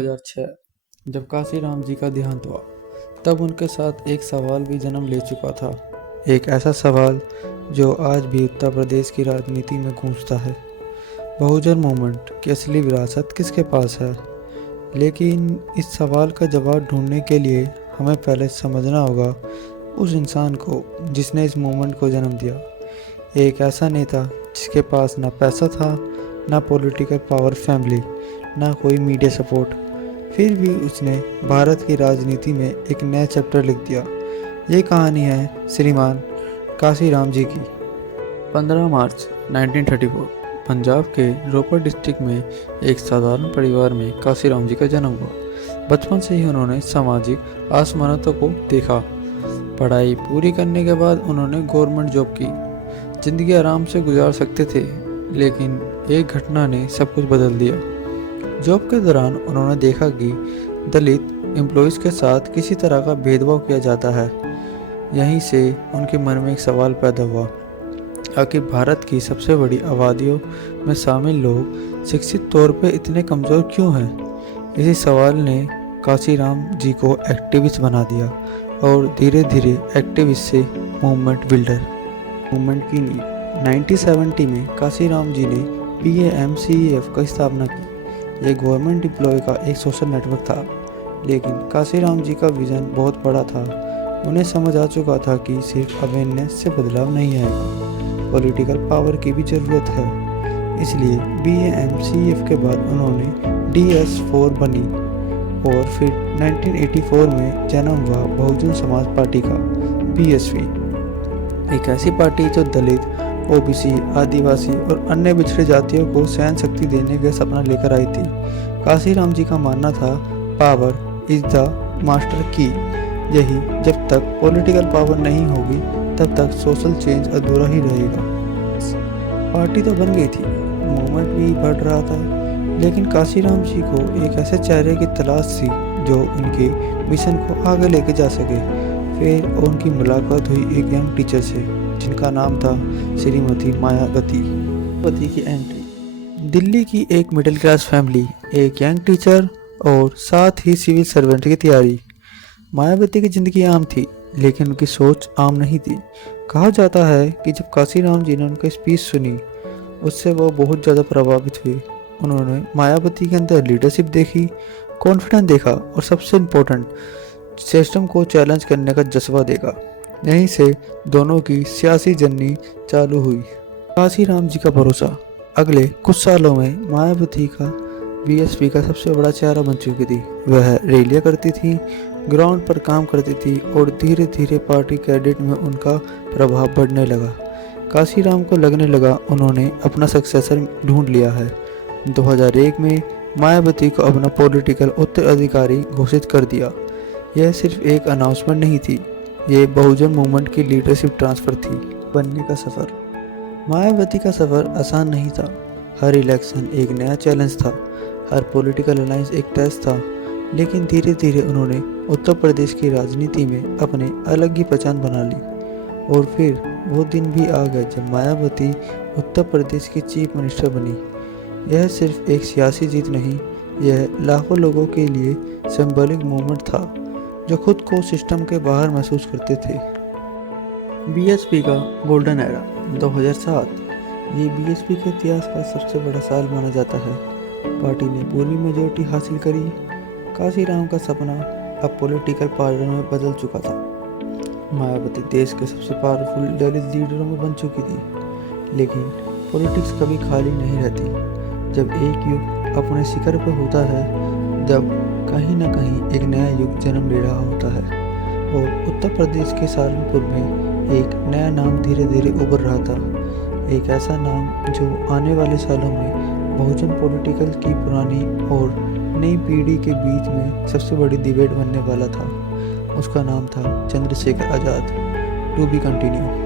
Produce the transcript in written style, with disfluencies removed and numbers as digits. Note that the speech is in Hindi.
2006 जब काशीराम जी का देहांत हुआ, तब उनके साथ एक सवाल भी जन्म ले चुका था। एक ऐसा सवाल जो आज भी उत्तर प्रदेश की राजनीति में गूंजता है। बहुजन मूवमेंट की असली विरासत किसके पास है? लेकिन इस सवाल का जवाब ढूंढने के लिए हमें पहले समझना होगा उस इंसान को जिसने इस मूवमेंट को जन्म दिया। एक ऐसा नेता जिसके पास ना पैसा था, ना पॉलिटिकल पावर, फैमिली, ना कोई मीडिया सपोर्ट, फिर भी उसने भारत की राजनीति में एक नया चैप्टर लिख दिया। ये कहानी है श्रीमान काशीराम जी की। 15 मार्च 1934 पंजाब के रोपड़ डिस्ट्रिक्ट में एक साधारण परिवार में काशीराम जी का जन्म हुआ। बचपन से ही उन्होंने सामाजिक असमानता को देखा। पढ़ाई पूरी करने के बाद उन्होंने गवर्नमेंट जॉब की। जिंदगी आराम से गुजार सकते थे, लेकिन एक घटना ने सब कुछ बदल दिया। जॉब के दौरान उन्होंने देखा कि दलित एम्प्लॉयज़ के साथ किसी तरह का भेदभाव किया जाता है। यहीं से उनके मन में एक सवाल पैदा हुआ, आखिर भारत की सबसे बड़ी आबादियों में शामिल लोग शिक्षित तौर पे इतने कमज़ोर क्यों हैं? इसी सवाल ने काशीराम जी को एक्टिविस्ट बना दिया और धीरे धीरे एक्टिविस्ट से मूवमेंट की नींव 1970 में काशीराम जी ने PAMCEF की स्थापना की। यह गवर्नमेंट एम्प्लॉय का एक सोशल नेटवर्क था, लेकिन काशीराम जी का विजन बहुत बड़ा था। उन्हें समझ आ चुका था कि सिर्फ अवेयरनेस से बदलाव नहीं आएगा, पॉलिटिकल पावर की भी ज़रूरत है। इसलिए PAMCEF के बाद उन्होंने DS4 बनी और फिर 1984 में जन्म हुआ बहुजन समाज पार्टी का BSP, एक ऐसी पार्टी जो दलित, OBC, आदिवासी और अन्य पिछड़ी जातियों को सहन शक्ति देने का सपना लेकर आई थी। काशीराम जी का मानना था, पावर इज द मास्टर की। यही जब तक पॉलिटिकल पावर नहीं होगी तब तक सोशल चेंज अधूरा ही रहेगा। पार्टी तो बन गई थी, मूवमेंट भी बढ़ रहा था, लेकिन काशीराम जी को एक ऐसे चेहरे की तलाश थी जो उनके मिशन को आगे लेके जा सके। फिर उनकी मुलाकात हुई एक यंग टीचर से जिनका नाम था श्रीमती मायावती की एंट्री। दिल्ली की एक मिडिल क्लास फैमिली, एक यंग टीचर और साथ ही सिविल सर्वेंट की तैयारी। मायावती की ज़िंदगी आम थी, लेकिन उनकी सोच आम नहीं थी। कहा जाता है कि जब काशीराम जी ने उनकी स्पीच सुनी, उससे वो बहुत ज़्यादा प्रभावित हुई। उन्होंने मायावती के अंदर लीडरशिप देखी, कॉन्फिडेंस देखा और सबसे इम्पोर्टेंट, सिस्टम को चैलेंज करने का जज्बा देखा। यहीं से दोनों की सियासी जर्नी चालू हुई। काशीराम जी का भरोसा। अगले कुछ सालों में मायावती का BSP का सबसे बड़ा चेहरा बन चुकी थी। वह रैलियां करती थी, ग्राउंड पर काम करती थी और धीरे धीरे पार्टी कैडेट में उनका प्रभाव बढ़ने लगा। काशीराम को लगने लगा उन्होंने अपना सक्सेसर ढूंढ लिया है। 2001 में मायावती को अपना पॉलिटिकल उत्तराधिकारी घोषित कर दिया। यह सिर्फ एक अनाउंसमेंट नहीं थी, ये बहुजन मूवमेंट की लीडरशिप ट्रांसफ़र थी। बनने का सफ़र। मायावती का सफ़र आसान नहीं था। हर इलेक्शन एक नया चैलेंज था, हर पॉलिटिकल अलायंस एक टेस्ट था, लेकिन धीरे धीरे उन्होंने उत्तर प्रदेश की राजनीति में अपने अलग ही पहचान बना ली। और फिर वो दिन भी आ गया जब मायावती उत्तर प्रदेश की चीफ मिनिस्टर बनी। यह सिर्फ एक सियासी जीत नहीं, यह लाखों लोगों के लिए सिंबॉलिक मोमेंट था जो खुद को सिस्टम के बाहर महसूस करते थे। BSP का गोल्डन एरा 2007। ये BSP के इतिहास का सबसे बड़ा साल माना जाता है। पार्टी ने पूरी मेजॉरिटी हासिल करी। काशीराम का सपना अब पॉलिटिकल पावर में बदल चुका था। मायावती देश के सबसे पावरफुल दलित लीडरों में बन चुकी थी। लेकिन पॉलिटिक्स कभी खाली नहीं रहती। जब एक युग अपने शिखर पर होता है, जब कहीं ना कहीं एक नया युग जन्म ले रहा होता है। और उत्तर प्रदेश के सहारनपुर में एक नया नाम धीरे धीरे उभर रहा था। एक ऐसा नाम जो आने वाले सालों में बहुजन पॉलिटिकल की पुरानी और नई पीढ़ी के बीच में सबसे बड़ी डिबेट बनने वाला था। उसका नाम था Chandrashekhar Azad. To be continue.